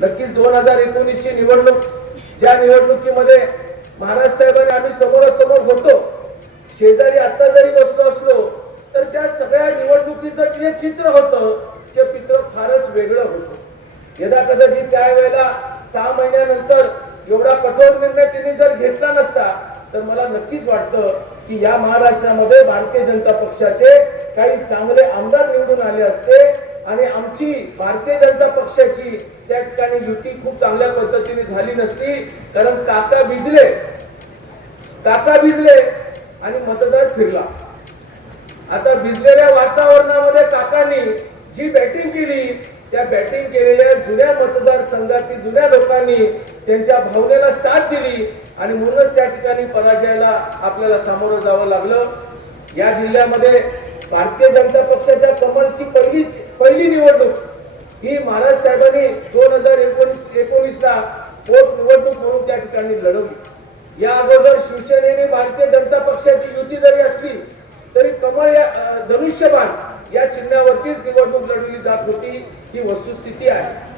नक्कीच दोन हजार एकोणीसची निवडणूक ज्या निवडणुकीमध्ये महाराज साहेबांनी आम्ही समोरासमोर होतो शेजारी आता जरी बसलो असलो तर त्या सगळ्या निवडणुकीचं जे चित्र होतं ते चित्र फारच वेगळं होतं. यदा कदाचित त्यावेळेला सहा महिन्यानंतर एवढा कठोर निर्णय त्यांनी जर घेतला नसता तर मला नक्कीच वाटतं की या महाराष्ट्रामध्ये भारतीय जनता पक्षाचे काही चांगले आमदार निवडून आले असते आणि आमची भारतीय जनता पक्षाची त्या ठिकाणी युती खूप चांगल्या पद्धतीने झाली नसती कारण काका भिजले. काका भिजले आणि मतदार फिरला. आता भिजलेल्या वातावरणामध्ये काकांनी जी बॅटिंग केली त्या बॅटिंग केलेल्या जुन्या मतदारसंघातील जुन्या लोकांनी त्यांच्या भावनेला साथ दिली आणि म्हणूनच त्या ठिकाणी पराजयाला आपल्याला सामोरं जावं लागलं. या जिल्ह्यामध्ये भारतीय जनता पक्षाच्या कमळची पहिली पहिली निवडणूक ही महाराज साहेबांनी दोन हजार एकोणीस एकोणीसला पोट निवडणूक म्हणून त्या ठिकाणी लढवली. या अगोदर शिवसेनेने भारतीय जनता पक्षाची युती जरी असली तरी कमळ या धनुष्यबाण या चिन्हावरतीच निवडणूक लढवली जात होती. ही वस्तुस्थिती आहे.